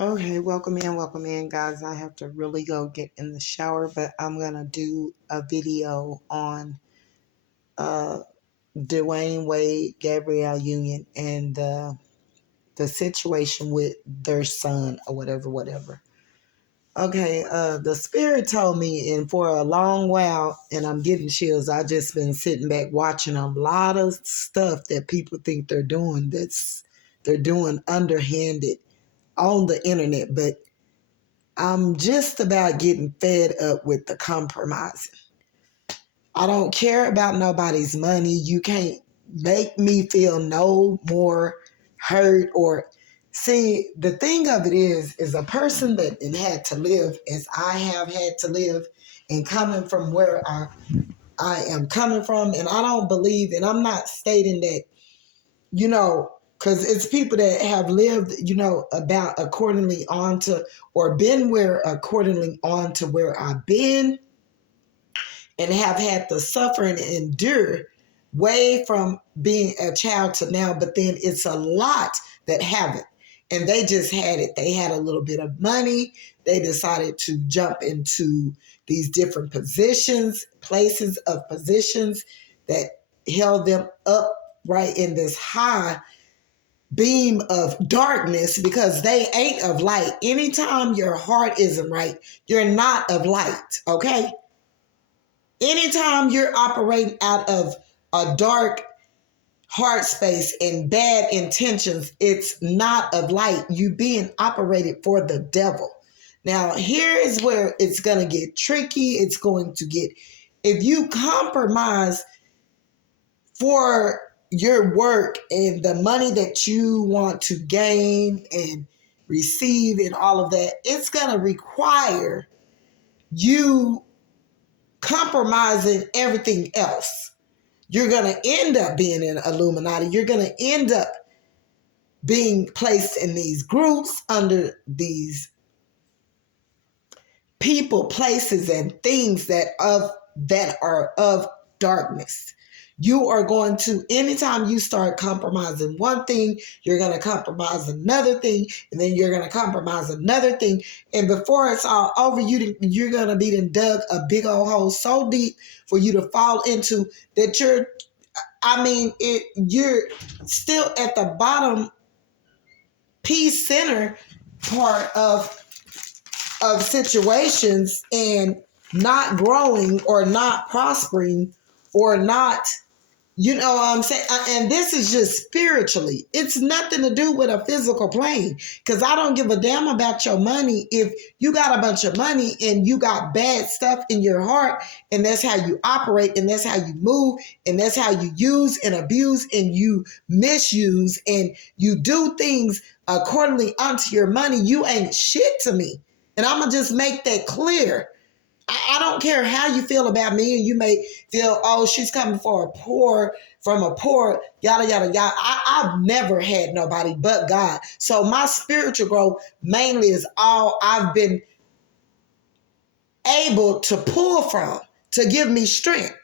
Okay, welcome in, guys. I have to really go get in the shower, but I'm gonna do a video on uh Dwayne Wade, Gabrielle Union, and the situation with their son or whatever. Okay, the spirit told me, and for a long while, and I'm getting chills. I just been sitting back watching a lot of stuff that people think they're doing. They're doing underhanded on the internet, but I'm just about getting fed up with the compromising. I don't care about nobody's money. You can't make me feel no more hurt or see. The thing of it is a person that had to live as I have had to live, and coming from where I am coming from, and I don't believe, and I'm not stating that, because it's people that have lived, about accordingly on to, or been where accordingly on to where I've been, and have had to suffer and endure way from being a child to now. But then it's a lot that haven't. And they just had it. They had a little bit of money. They decided to jump into these different positions, places of positions that held them up right in this high beam of darkness, because they ain't of light. Anytime your heart isn't right, you're not of light, okay? Anytime you're operating out of a dark heart space and bad intentions, it's not of light. You being operated for the devil. Now, here is where it's going to get tricky. It's going to get, if you compromise for your work and the money that you want to gain and receive and all of that, it's going to require you compromising everything else. You're going to end up being in Illuminati. You're going to end up being placed in these groups under these people, places, and things that are of darkness. You are going to, anytime you start compromising one thing, you're going to compromise another thing, and then you're going to compromise another thing. And before it's all over, you're going to be dug a big old hole so deep for you to fall into that you're still at the bottom peace center part of situations, and not growing or not prospering or not, you know what I'm saying? And this is just spiritually. It's nothing to do with a physical plane, because I don't give a damn about your money. If you got a bunch of money and you got bad stuff in your heart, and that's how you operate, and that's how you move, and that's how you use and abuse and you misuse and you do things accordingly unto your money, you ain't shit to me. And I'm going to just make that clear. I don't care how you feel about me, and you may feel, oh, she's coming from a poor, yada, yada, yada. I've never had nobody but God. So my spiritual growth mainly is all I've been able to pull from to give me strength.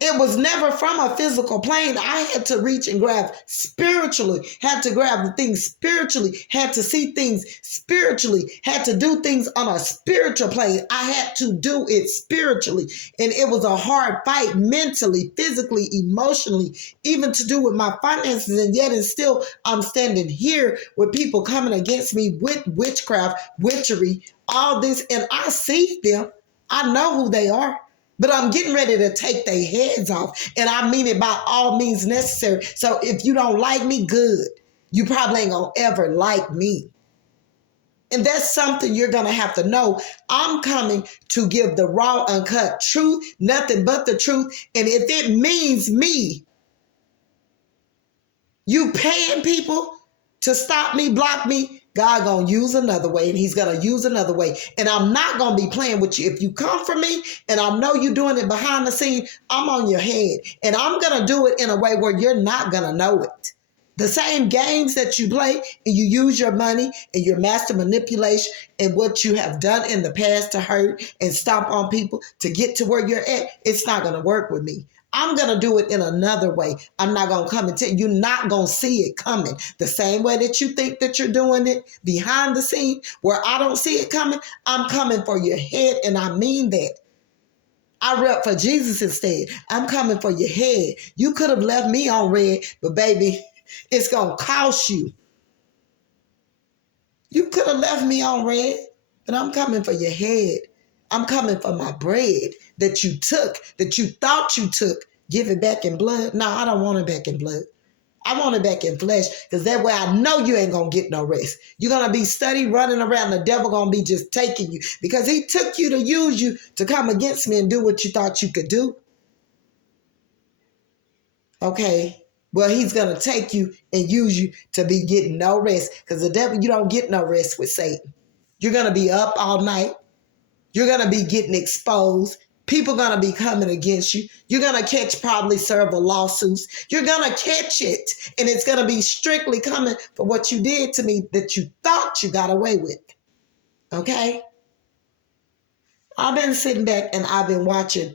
It was never from a physical plane. I had to reach and grab spiritually, had to grab the things spiritually, had to see things spiritually, had to do things on a spiritual plane. I had to do it spiritually. And it was a hard fight mentally, physically, emotionally, even to do with my finances. And yet and still I'm standing here with people coming against me with witchcraft, witchery, all this. And I see them. I know who they are. But I'm getting ready to take their heads off. And I mean it by all means necessary. So if you don't like me, good. You probably ain't going to ever like me. And that's something you're going to have to know. I'm coming to give the raw, uncut truth, nothing but the truth. And if it means me, you paying people to stop me, block me, God gonna use another way, and he's gonna use another way. And I'm not gonna be playing with you. If you come for me and I know you're doing it behind the scene, I'm on your head. And I'm gonna do it in a way where you're not gonna know it. The same games that you play and you use your money and your master manipulation and what you have done in the past to hurt and stomp on people to get to where you're at, it's not gonna work with me. I'm going to do it in another way. I'm not going to come and tell you. You're not going to see it coming. The same way that you think that you're doing it behind the scene where I don't see it coming, I'm coming for your head, and I mean that. I rep for Jesus instead. I'm coming for your head. You could have left me on red, but baby, it's going to cost you. You could have left me on red, but I'm coming for your head. I'm coming for my bread that you took, that you thought you took. Give it back in blood. No, I don't want it back in blood. I want it back in flesh, because that way I know you ain't going to get no rest. You're going to be steady running around. The devil going to be just taking you because he took you to use you to come against me and do what you thought you could do. Okay. Well, he's going to take you and use you to be getting no rest, because the devil, you don't get no rest with Satan. You're going to be up all night. You're going to be getting exposed. People are going to be coming against you. You're going to catch probably several lawsuits. You're going to catch it. And it's going to be strictly coming for what you did to me that you thought you got away with. Okay? I've been sitting back and I've been watching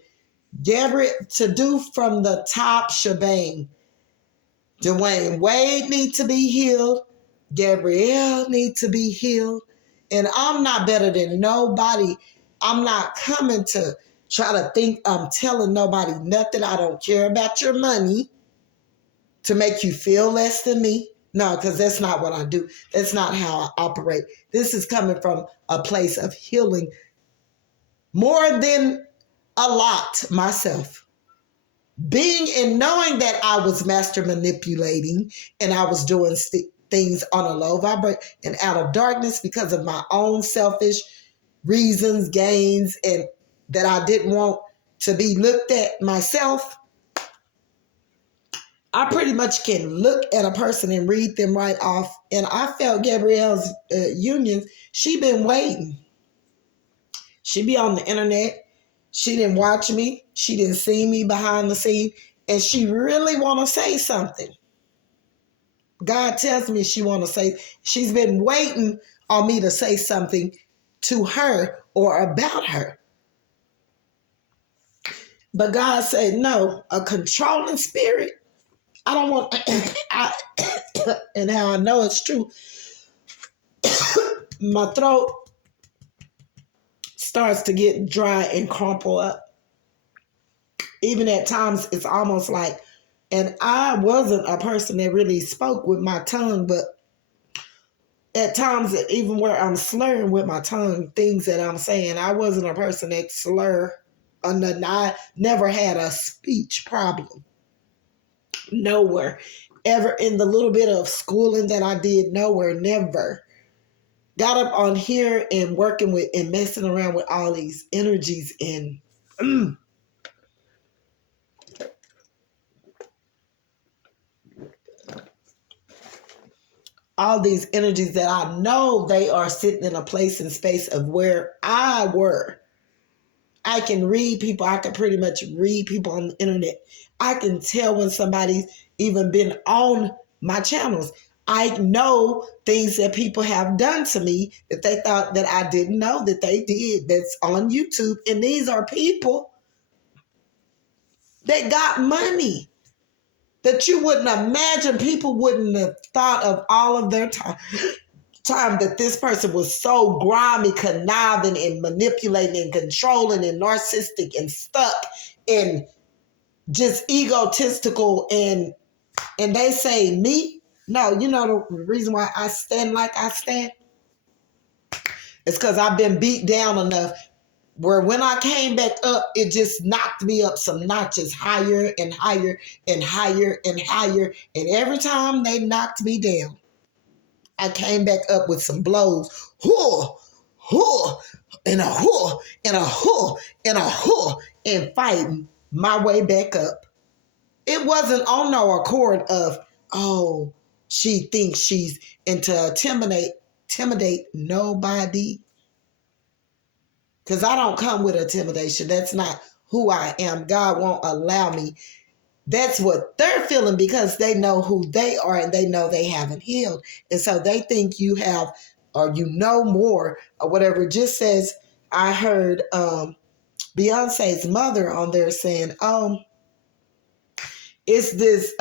Gabrielle to do from the top shebang. Dwayne Wade needs to be healed. Gabrielle needs to be healed. And I'm not better than nobody. I'm not coming to try to think I'm telling nobody nothing. I don't care about your money to make you feel less than me. No, because that's not what I do. That's not how I operate. This is coming from a place of healing more than a lot myself. Being and knowing that I was master manipulating and I was doing things on a low vibration and out of darkness because of my own selfish reasons, gains, and that I didn't want to be looked at myself. I pretty much can look at a person and read them right off. And I felt Gabrielle's union, she been waiting. She be on the internet. She didn't watch me. She didn't see me behind the scene. And she really want to say something. God tells me she want to say, she's been waiting on me to say something to her or about her. But God said, no, a controlling spirit. I don't want, and how I know it's true, my throat starts to get dry and crumple up. Even at times, it's almost like, and I wasn't a person that really spoke with my tongue, but at times, even where I'm slurring with my tongue, things that I'm saying, I wasn't a person that slur. I never had a speech problem. Nowhere. Ever in the little bit of schooling that I did, nowhere, never. Got up on here and working with and messing around with all these energies and all these energies that I know they are sitting in a place and space of where I were. I can read people. I can pretty much read people on the internet. I can tell when somebody's even been on my channels. I know things that people have done to me that they thought that I didn't know that they did. That's on YouTube. And these are people that got money that you wouldn't imagine. People wouldn't have thought of all of their time that this person was so grimy, conniving, and manipulating, and controlling, and narcissistic, and stuck, and just egotistical, and they say me. No, you know the reason why I stand like I stand? It's because I've been beat down enough where when I came back up, it just knocked me up some notches higher and higher and higher and higher. And every time they knocked me down, I came back up with some blows. Whoa, whoa, and a whoa, and a whoa, and a whoa, and fighting my way back up. It wasn't on no accord of, oh, she thinks she's into intimidate nobody. Because I don't come with intimidation. That's not who I am. God won't allow me. That's what they're feeling because they know who they are and they know they haven't healed. And so they think you have or you know more or whatever. It just says, I heard Beyonce's mother on there saying, It's this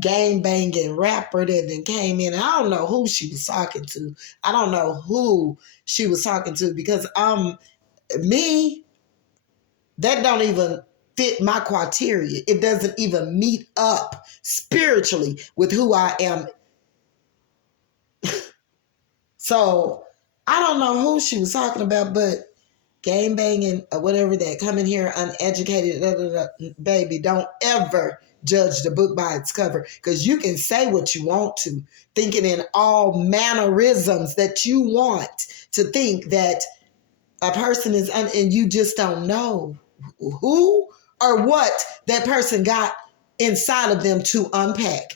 gang banging rapper that then came in. I don't know who she was talking to. I don't know who she was talking to because me, that don't even fit my criteria. It doesn't even meet up spiritually with who I am. So I don't know who she was talking about, but game banging or whatever that come in here uneducated, baby, don't ever judge the book by its cover, because you can say what you want to, thinking in all mannerisms that you want to think that a person is and you just don't know who or what that person got inside of them to unpack.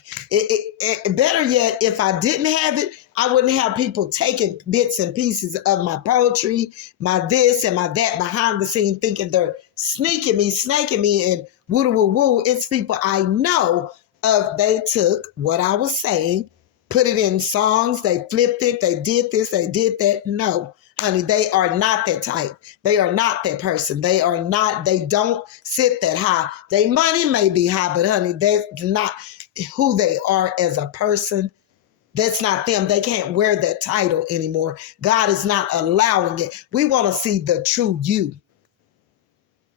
Better yet, if I didn't have it, I wouldn't have people taking bits and pieces of my poetry, my this and my that behind the scene, thinking they're sneaking me, snaking me, and woo woo woo. It's people I know of. They took what I was saying, put it in songs, they flipped it, they did this, they did that. No, honey, they are not that type. They are not that person. They are not, they don't sit that high. Their money may be high, but honey, that's not who they are as a person. That's not them. They can't wear that title anymore. God is not allowing it. We want to see the true you.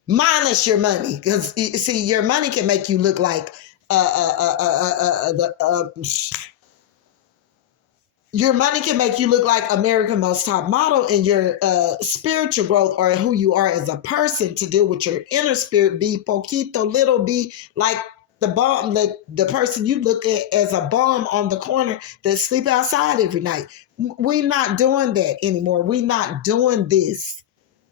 Minus your money. Because, see, your money can make you look like your money can make you look like American Most Top Model, and your spiritual growth or who you are as a person to deal with your inner spirit be poquito little, be like the bum, the person you look at as a bum on the corner that sleep outside every night. We're not doing that anymore. We're not doing this.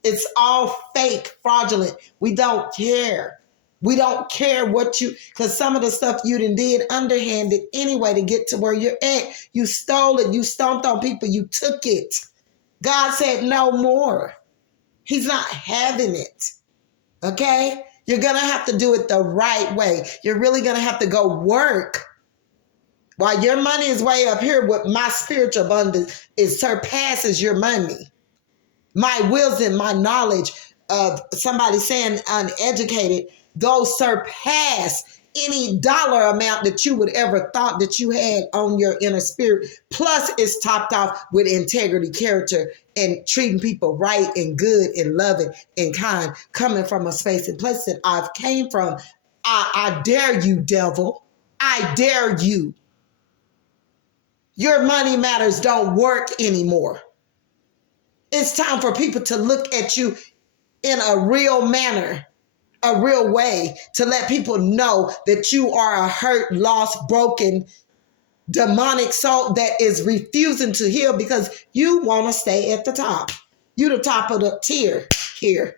It's all fake, fraudulent. We don't care. We don't care what you, because some of the stuff you did underhanded anyway to get to where you're at. You stole it. You stomped on people. You took it. God said no more. He's not having it. Okay? You're going to have to do it the right way. You're really going to have to go work. While your money is way up here, with my spiritual abundance, it surpasses your money. My wisdom, my knowledge of somebody saying uneducated, those surpass any dollar amount that you would ever thought that you had on your inner spirit. Plus, it's topped off with integrity, character, and treating people right and good and loving and kind, coming from a space and place that I've came from. I dare you, devil. I dare you. Your money matters don't work anymore. It's time for people to look at you in a real manner, a real way, to let people know that you are a hurt, lost, broken, demonic soul that is refusing to heal because you want to stay at the top. You the top of the tier here.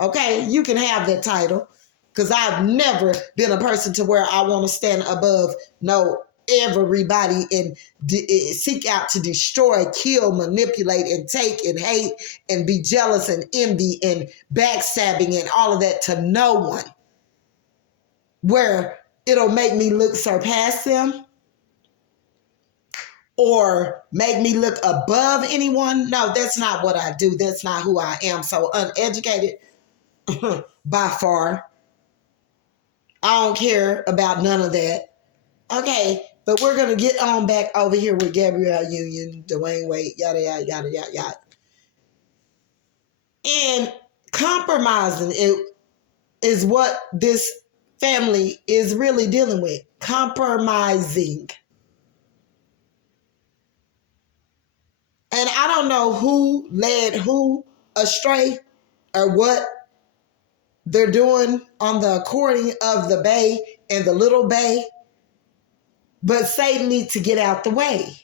Okay, you can have that title, because I've never been a person to where I want to stand above everybody and seek out to destroy, kill, manipulate, and take and hate and be jealous and envy and backstabbing and all of that to no one, where it'll make me look surpass them or make me look above anyone. No, that's not what I do. That's not who I am. So uneducated by far. I don't care about none of that. Okay, but we're going to get on back over here with Gabrielle Union, Dwayne Wade, yada, yada, yada, yada, yada. And compromising it is what this family is really dealing with. Compromising. And I don't know who led who astray or what they're doing on the accordion of the bay and the little bay. But Satan needs to get out the way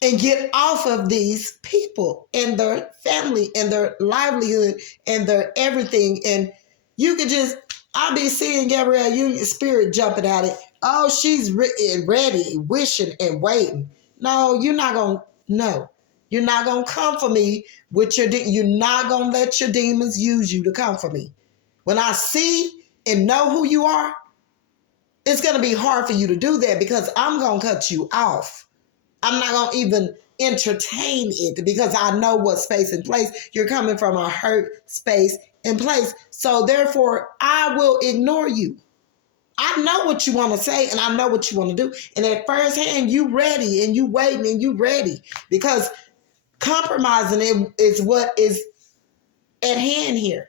and get off of these people and their family and their livelihood and their everything. And you could just, I'll be seeing Gabrielle Union spirit jumping at it. Oh, she's ready, wishing and waiting. No, you're not going to, no. You're not going to come for me with your, you're not going to let your demons use you to come for me. When I see and know who you are, it's going to be hard for you to do that because I'm going to cut you off. I'm not going to even entertain it because I know what space and place you're coming from, a hurt space and place. So therefore, I will ignore you. I know what you want to say and I know what you want to do. And at first hand, you ready and you waiting and you ready, because compromising it is what is at hand here.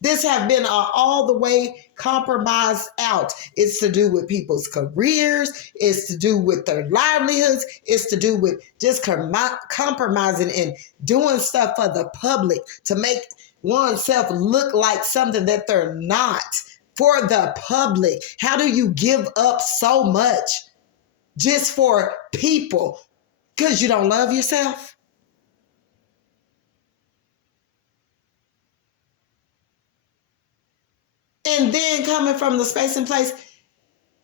This have been all the way compromised out. It's to do with people's careers. It's to do with their livelihoods. It's to do with just compromising and doing stuff for the public to make oneself look like something that they're not for the public. How do you give up so much just for people? Because you don't love yourself? And then coming from the space and place,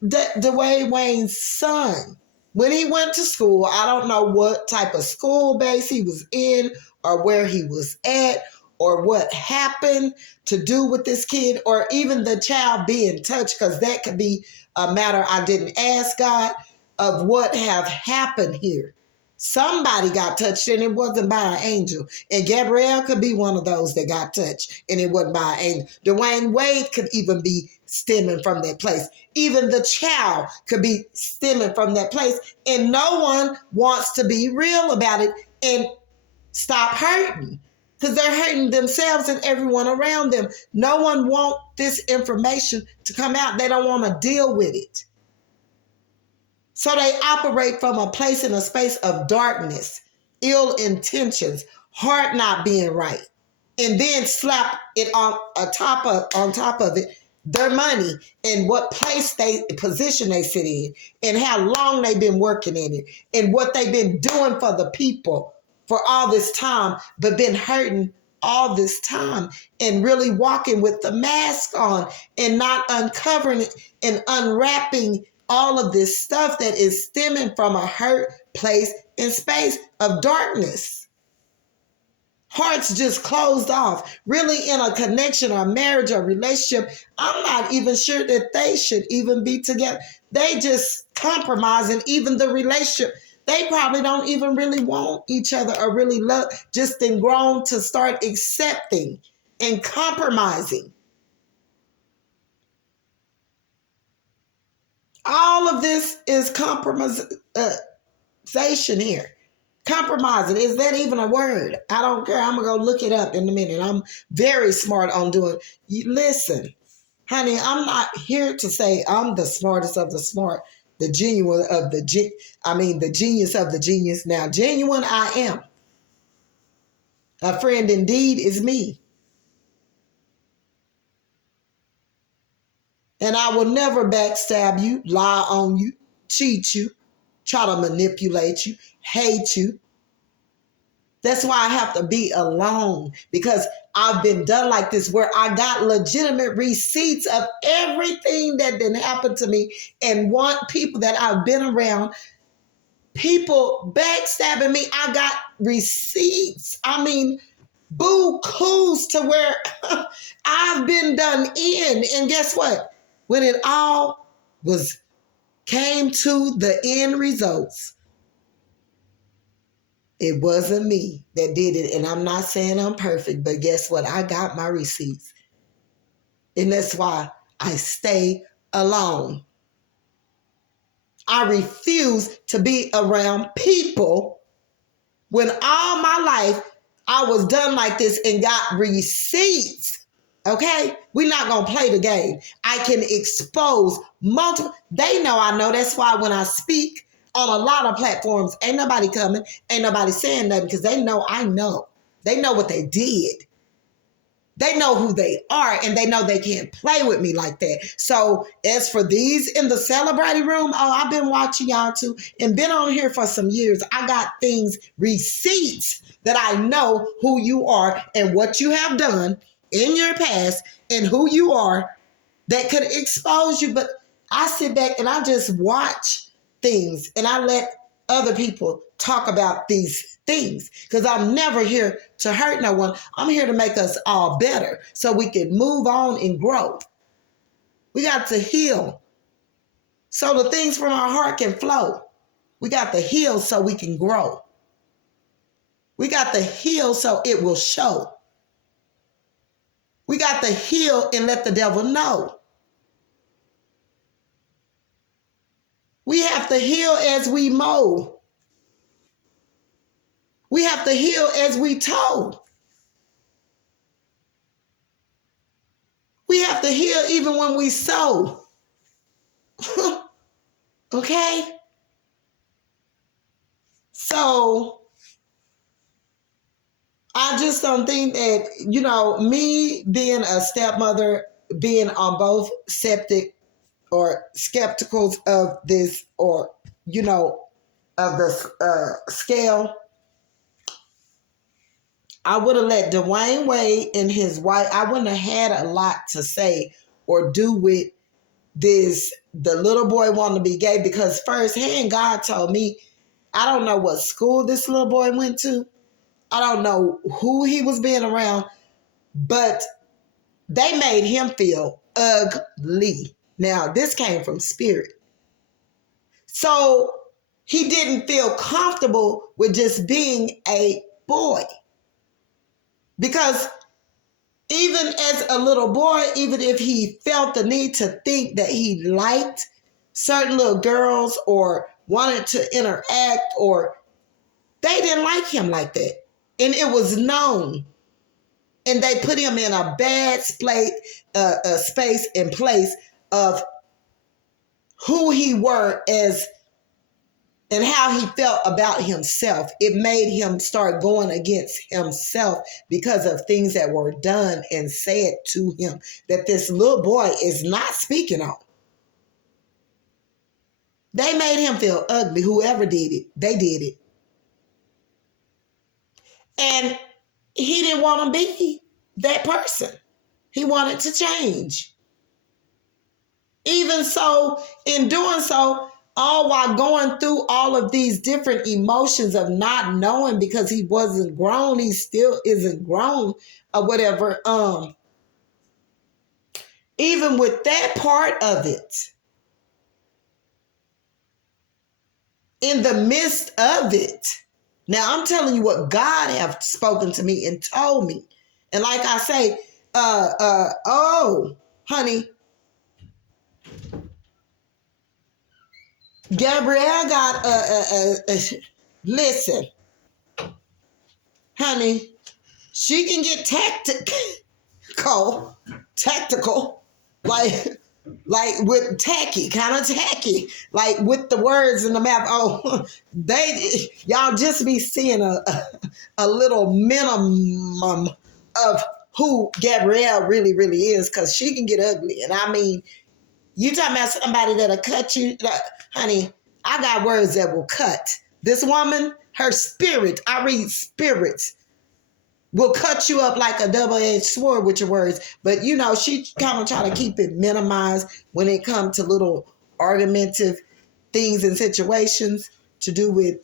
Dwayne Wayne's son, when he went to school, I don't know what type of school base he was in or where he was at or what happened to do with this kid or even the child being touched, because that could be a matter I didn't ask God of what have happened here. Somebody got touched and it wasn't by an angel. And Gabrielle could be one of those that got touched and it wasn't by an angel. Dwayne Wade could even be stemming from that place. Even the child could be stemming from that place. And no one wants to be real about it and stop hurting, because they're hurting themselves and everyone around them. No one wants this information to come out. They don't want to deal with it. So they operate from a place in a space of darkness, ill intentions, heart not being right, and then slap it on top of it their money and what position they sit in and how long they've been working in it and what they've been doing for the people for all this time, but been hurting all this time and really walking with the mask on and not uncovering it and unwrapping all of this stuff that is stemming from a hurt place and space of darkness. Hearts just closed off, really in a connection or marriage or relationship. I'm not even sure that they should even be together. They just compromising even the relationship. They probably don't even really want each other or really love, just been grown to start accepting and compromising. All of this is compromisation here. Compromising, is that even a word? I don't care. I'm going to go look it up in a minute. I'm very smart on doing. Listen, honey, I'm not here to say I'm the smartest of the smart, the genuine of the the genius of the genius. Now, genuine I am. A friend indeed is me. And I will never backstab you, lie on you, cheat you, try to manipulate you, hate you. That's why I have to be alone, because I've been done like this where I got legitimate receipts of everything that didn't happen to me and want people that I've been around, people backstabbing me. I got receipts. I mean, boo-coos to where I've been done in. And guess what? When it all came to the end results, it wasn't me that did it. And I'm not saying I'm perfect, but guess what? I got my receipts. And that's why I stay alone. I refuse to be around people when all my life I was done like this and got receipts. Okay? We're not going to play the game. I can expose multiple. They know I know. That's why when I speak on a lot of platforms, ain't nobody coming, ain't nobody saying nothing, because they know I know. They know what they did. They know who they are, and they know they can't play with me like that. So as for these in the celebrity room, I've been watching y'all too and been on here for some years. I got things, receipts that I know who you are and what you have done in your past and who you are that could expose you. But I sit back and I just watch things and I let other people talk about these things, because I'm never here to hurt no one. I'm here to make us all better so we can move on and grow. We got to heal so the things from our heart can flow. We got to heal so we can grow. We got to heal so it will show. We got to heal and let the devil know. We have to heal as we mow. We have to heal as we toe. We have to heal even when we sow. Okay? So I just don't think that, me being a stepmother, being on both septic or skepticals of this, or, of the scale, I would have let Dwayne Wade and his wife, I wouldn't have had a lot to say or do with this, the little boy wanting to be gay, because firsthand God told me, I don't know what school this little boy went to. I don't know who he was being around, but they made him feel ugly. Now, this came from spirit. So he didn't feel comfortable with just being a boy. Because even as a little boy, even if he felt the need to think that he liked certain little girls or wanted to interact, or they didn't like him like that. And it was known. And they put him in a bad space and place of who he were as and how he felt about himself. It made him start going against himself because of things that were done and said to him that this little boy is not speaking on. They made him feel ugly. Whoever did it, they did it. And he didn't want to be that person. He wanted to change. Even so, in doing so, all while going through all of these different emotions of not knowing, because he wasn't grown, he still isn't grown or whatever. Even with that part of it, in the midst of it, now I'm telling you what God have spoken to me and told me. And like I say, oh, honey, Gabrielle got listen, honey, she can get tactical, like with tacky, kind of tacky, like with the words in the mouth. Oh, y'all just be seeing a little minimum of who Gabrielle really, really is, because she can get ugly. And I mean, you talking about somebody that'll cut you, honey, I got words that will cut. This woman, her spirit, I read spirits, will cut you up like a double-edged sword with your words. But, she kind of try to keep it minimized when it comes to little argumentative things and situations to do with,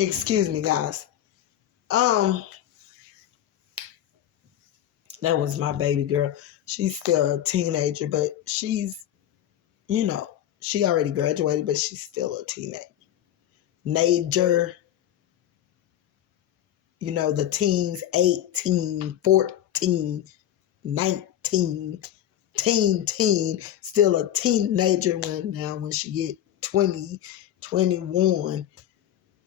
excuse me, guys. That was my baby girl. She's still a teenager, but she's, she already graduated, but she's still a teenager. Nager, the teens, 18, 14, 19, teen, still a teenager when she get 20, 21.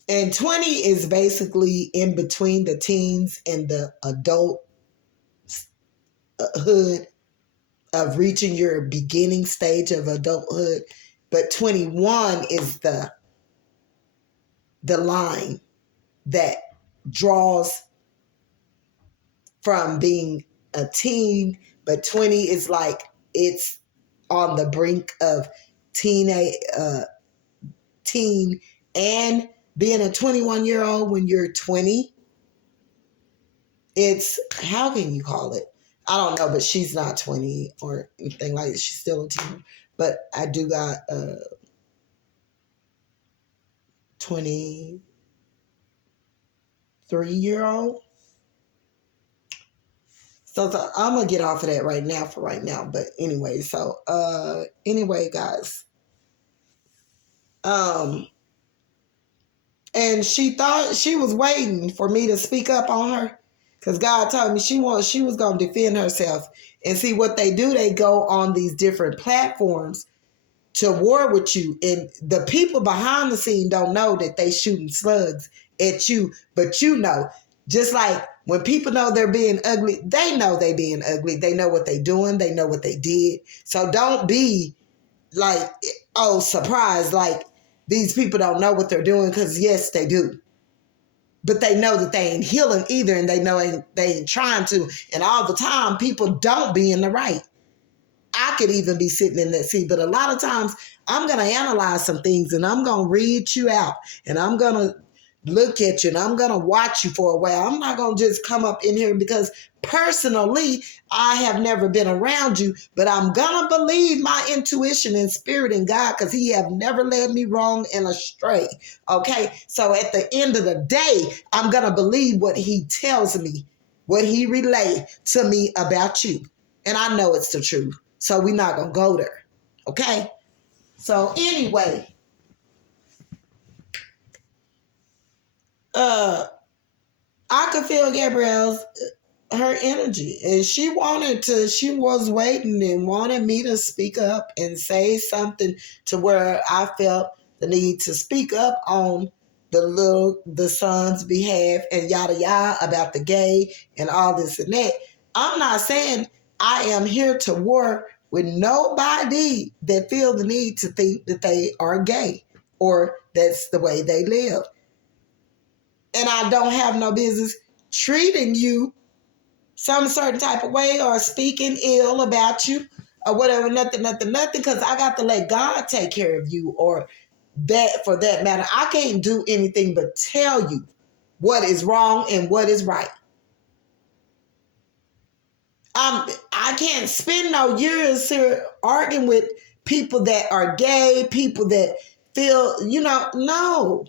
And 20 is basically in between the teens and the adulthood of reaching your beginning stage of adulthood. But 21 is the line that draws from being a teen, but 20 is like it's on the brink of teen and being a 21-year-old when you're 20. It's, how can you call it? I don't know, but she's not 20 or anything like that. She's still a teen. But I do got a 23-year-old. So I'm gonna get off of that right now for right now. But anyway, so anyway, guys. Um and she thought she was waiting for me to speak up on her. Because God told me she was gonna defend herself. And see what they do, they go on these different platforms to war with you. And the people behind the scene don't know that they shooting slugs at you, but you know. Just like when people know they're being ugly, they know they being ugly. They know what they doing. They know what they did. So don't be like, oh, surprised. Like these people don't know what they're doing, because yes, they do. But they know that they ain't healing either, and they know they ain't trying to. And all the time, people don't be in the right. I could even be sitting in that seat, but a lot of times I'm going to analyze some things, and I'm going to read you out, and I'm going to look at you, and I'm going to watch you for a while. I'm not going to just come up in here because personally, I have never been around you, but I'm going to believe my intuition and spirit in God, because he have never led me wrong and astray. Okay. So at the end of the day, I'm going to believe what he tells me, what he relay to me about you. And I know it's the truth. So we're not going to go there. Okay. So anyway, I could feel Gabrielle's her energy, and she was waiting and wanted me to speak up and say something, to where I felt the need to speak up on the son's behalf and yada yada about the gay and all this and that. I'm not saying I am here to war with nobody that feel the need to think that they are gay or that's the way they live. And I don't have no business treating you some certain type of way or speaking ill about you or whatever, nothing, because I got to let God take care of you, or that for that matter. I can't do anything but tell you what is wrong and what is right. I can't spend no years here arguing with people that are gay, people that feel, no.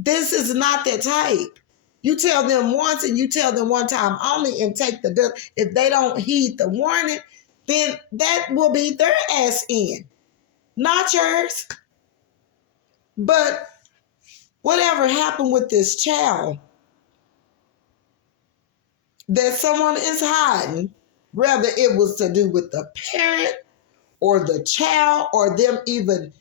This is not that type. You tell them once and you tell them one time only and take the bill. If they don't heed the warning, then that will be their ass in, not yours. But whatever happened with this child that someone is hiding, whether it was to do with the parent or the child or them even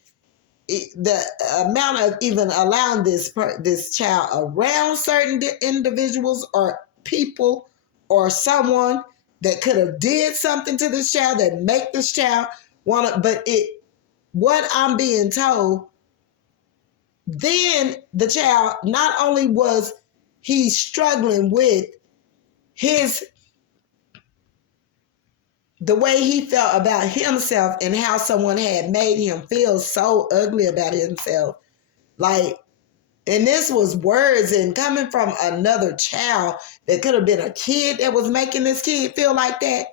the amount of even allowing this child around certain individuals or people or someone that could have did something to this child that make this child want to, what I'm being told, then the child not only was he struggling with the way he felt about himself and how someone had made him feel so ugly about himself. Like, and this was words and coming from another child that could have been a kid that was making this kid feel like that.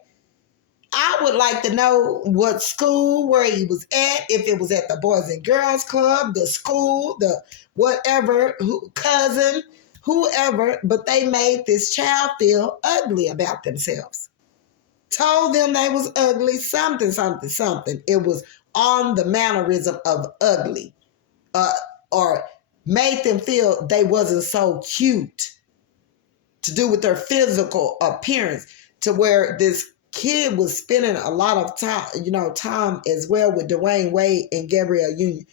I would like to know what school, where he was at, if it was at the Boys and Girls Club, the school, the whatever, cousin, whoever, but they made this child feel ugly about themselves. Told them they was ugly, something. It was on the mannerism of ugly, or made them feel they wasn't so cute, to do with their physical appearance, to where this kid was spending a lot of time as well with Dwayne Wade and Gabrielle Union.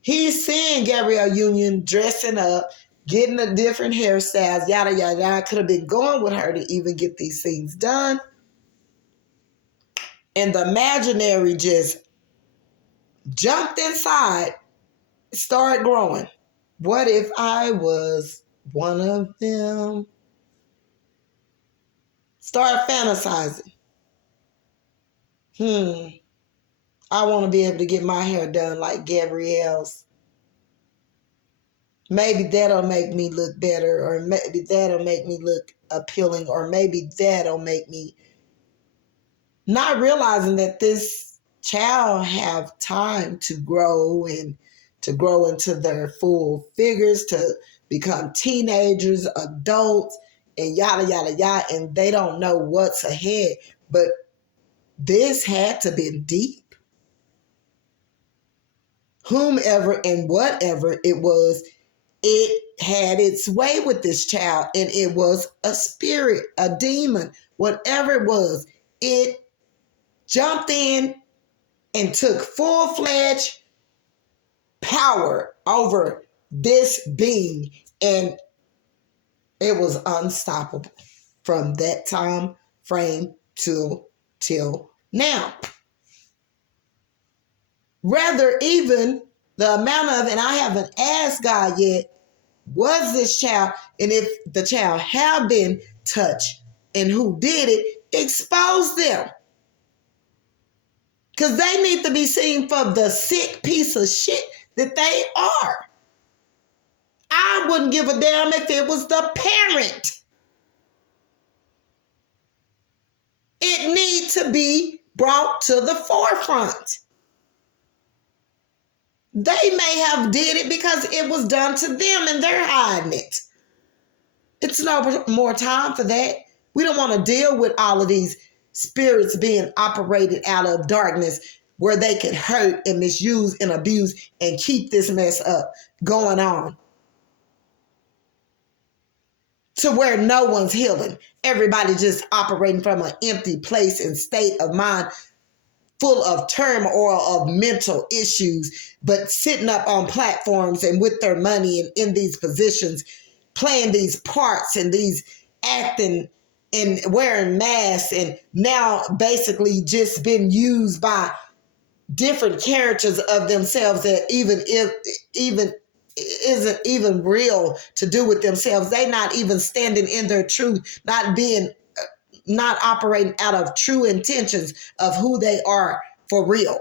He's seeing Gabrielle Union dressing up, getting the different hairstyles, yada, yada, yada. Could have been going with her to even get these things done. And the imaginary just jumped inside, started growing. What if I was one of them? Start fantasizing. I want to be able to get my hair done like Gabrielle's. Maybe that'll make me look better, or maybe that'll make me look appealing, or maybe that'll make me, not realizing that this child have time to grow and to grow into their full figures, to become teenagers, adults, and yada, yada, yada, and they don't know what's ahead. But this had to be deep. Whomever and whatever it was, it had its way with this child, and it was a spirit, a demon, whatever it was. It jumped in and took full-fledged power over this being, and it was unstoppable from that time frame till now. Rather, even the amount of, and I haven't asked God yet, was this child, and if the child have been touched and who did it, expose them. Because they need to be seen for the sick piece of shit that they are. I wouldn't give a damn if it was the parent. It needs to be brought to the forefront. They may have did it because it was done to them and they're hiding it. It's no more time for that. We don't want to deal with all of these spirits being operated out of darkness where they can hurt and misuse and abuse and keep this mess up going on to where no one's healing. Everybody just operating from an empty place and state of mind full of turmoil of mental issues, but sitting up on platforms and with their money and in these positions, playing these parts and these acting and wearing masks, and now basically just been used by different characters of themselves that even isn't even real to do with themselves. They not even standing in their truth, not operating out of true intentions of who they are for real.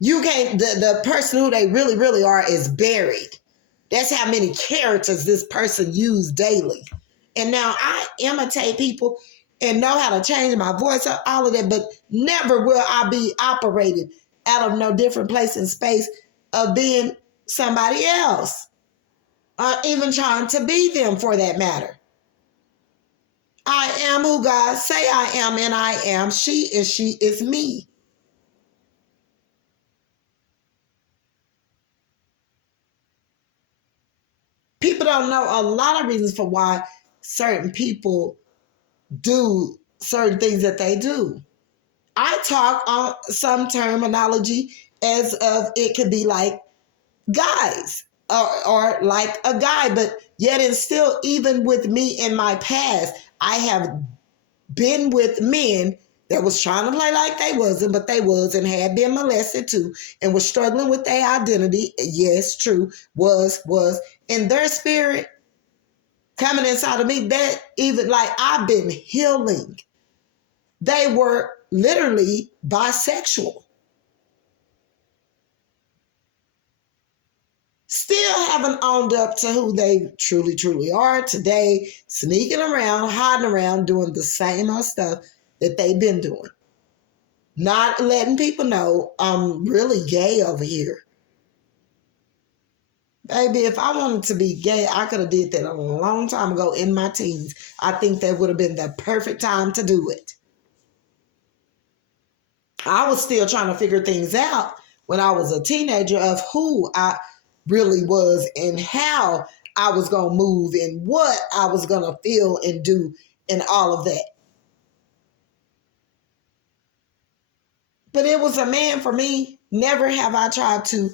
You can't, the person who they really, really are is buried. That's how many characters this person used daily. And now I imitate people and know how to change my voice, all of that, but never will I be operated out of no different place and space of being somebody else, or even trying to be them for that matter. I am who God say I am, and I am she, and she is me. People don't know a lot of reasons for why certain people do certain things that they do. I talk on some terminology as of it could be like guys or like a guy, but yet and still, even with me in my past, I have been with men that was trying to play like they wasn't, but they was, and had been molested too, and was struggling with their identity. Yes, true, was in their spirit coming inside of me. That even like I've been healing. They were literally bisexual. Still haven't owned up to who they truly, truly are today, sneaking around, hiding around, doing the same old stuff that they've been doing. Not letting people know I'm really gay over here. Baby, if I wanted to be gay, I could have did that a long time ago in my teens. I think that would have been the perfect time to do it. I was still trying to figure things out when I was a teenager of who I really was and how I was going to move and what I was going to feel and do and all of that. But it was a man for me. Never have I tried to.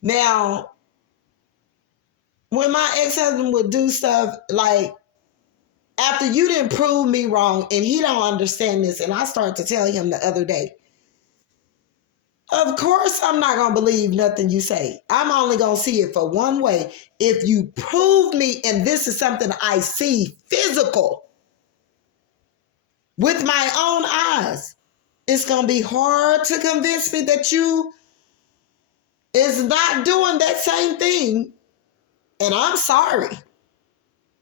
Now, when my ex-husband would do stuff like, after you didn't prove me wrong and he don't understand this, and I started to tell him the other day, of course I'm not going to believe nothing you say. I'm only going to see it for one way. If you prove me, and this is something I see physical with my own eyes, it's going to be hard to convince me that you is not doing that same thing. And I'm sorry.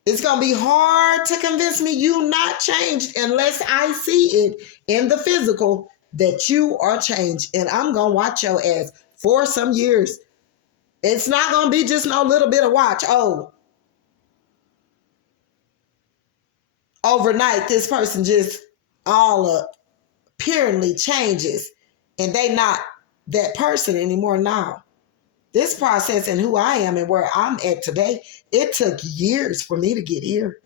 It's going to be hard to convince me you not changed unless I see it in the physical that you are changed. And I'm going to watch your ass for some years. It's not going to be just no little bit of watch. Oh, overnight this person just all apparently changes and they not that person anymore now. This process and who I am and where I'm at today, it took years for me to get here.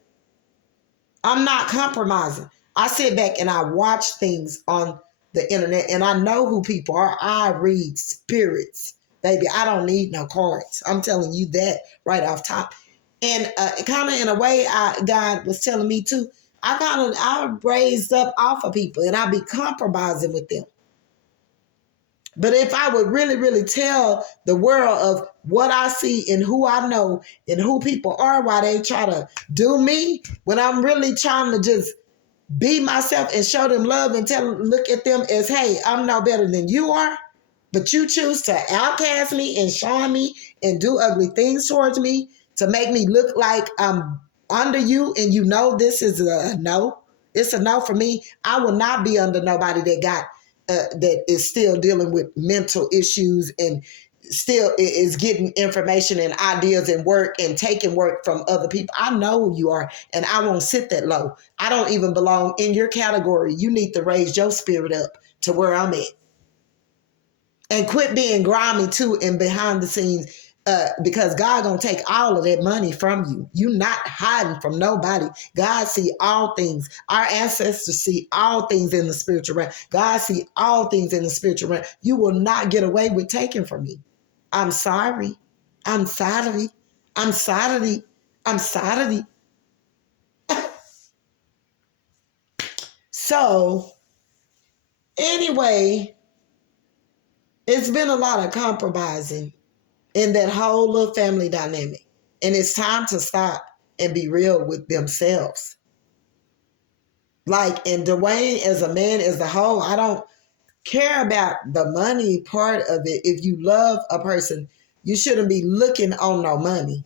I'm not compromising. I sit back and I watch things on the internet and I know who people are. I read spirits, baby. I don't need no cards. I'm telling you that right off top. And kind of in a way, God was telling me too, I raised up off of people and I be compromising with them. But if I would really, really tell the world of what I see and who I know and who people are, why they try to do me, when I'm really trying to just be myself and show them love and look at them as, hey, I'm no better than you are, but you choose to outcast me and shun me and do ugly things towards me to make me look like I'm under you, and you know this is a no. It's a no for me. I will not be under nobody that is still dealing with mental issues and still is getting information and ideas and work and taking work from other people. I know who you are, and I won't sit that low. I don't even belong in your category. You need to raise your spirit up to where I'm at. And quit being grimy too and behind the scenes, because God gonna take all of that money from you. You not hiding from nobody. God see all things. Our ancestors see all things in the spiritual realm. God see all things in the spiritual realm. You will not get away with taking from me. I'm sorry. I'm sorry. I'm sorry. I'm sorry. So, anyway, it's been a lot of compromising in that whole little family dynamic. And it's time to stop and be real with themselves. Like, and Dwayne as a man as a whole, I don't care about the money part of it. If you love a person, you shouldn't be looking on no money.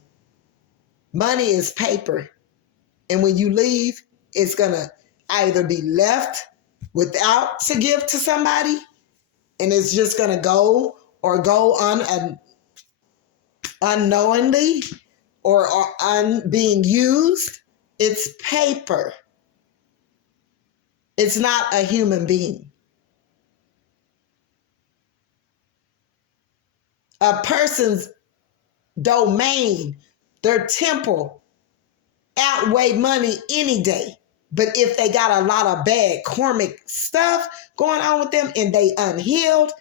Money is paper. And when you leave, it's going to either be left without to give to somebody, and it's just going to go on unknowingly or being used. It's paper. It's not a human being. A person's domain, their temple, outweigh money any day. But if they got a lot of bad karmic stuff going on with them and they unhealed,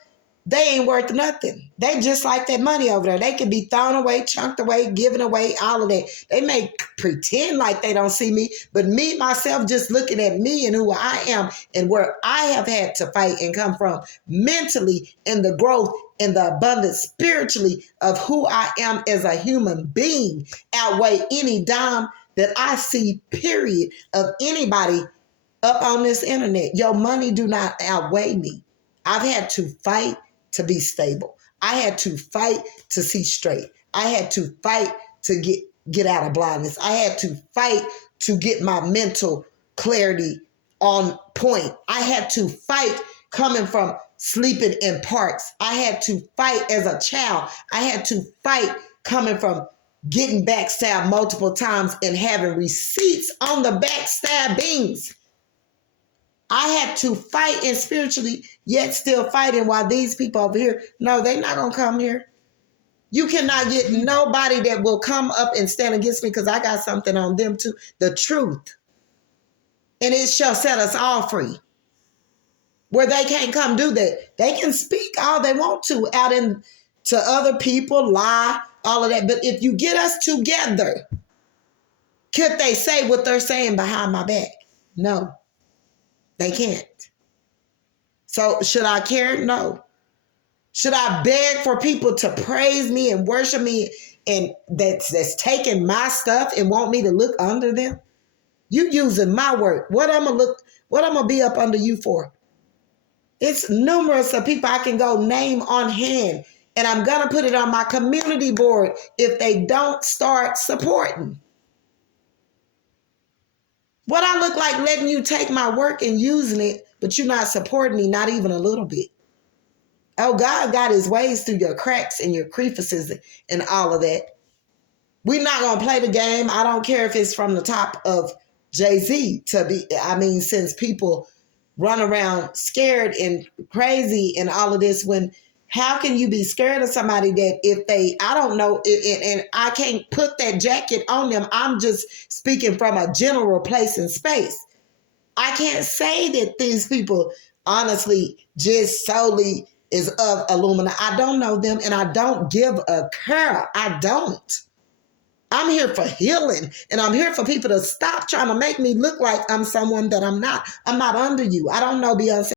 they ain't worth nothing. They just like that money over there. They can be thrown away, chunked away, given away, all of that. They may pretend like they don't see me, but me, myself, just looking at me and who I am and where I have had to fight and come from mentally, and the growth and the abundance spiritually of who I am as a human being outweigh any dime that I see, period, of anybody up on this internet. Your money do not outweigh me. I've had to fight to be stable. I had to fight to see straight. I had to fight to get out of blindness. I had to fight to get my mental clarity on point. I had to fight coming from sleeping in parks. I had to fight as a child. I had to fight coming from getting backstabbed multiple times and having receipts on the backstabbings. I had to fight and spiritually, yet still fighting, while these people over here, no, they're not going to come here. You cannot get nobody that will come up and stand against me, because I got something on them too. The truth. And it shall set us all free. Where they can't come do that. They can speak all they want to out to other people, lie, all of that. But if you get us together, could they say what they're saying behind my back? No. They can't. So should I care? No. Should I beg for people to praise me and worship me and that's taking my stuff and want me to look under them? You using my work. What I'm gonna be up under you for? It's numerous of people I can go name on hand, and I'm gonna put it on my community board if they don't start supporting. What I look like letting you take my work and using it, but you're not supporting me, not even a little bit. Oh, God got his ways through your cracks and your crevices and all of that. We're not going to play the game. I don't care if it's from the top of Jay-Z to be, I mean, since people run around scared and crazy and all of this, when how can you be scared of somebody that if they, I don't know, and I can't put that jacket on them. I'm just speaking from a general place and space. I can't say that these people honestly just solely is of Illumina. I don't know them and I don't give a care. I don't. I'm here for healing and I'm here for people to stop trying to make me look like I'm someone that I'm not. I'm not under you. I don't know Beyonce.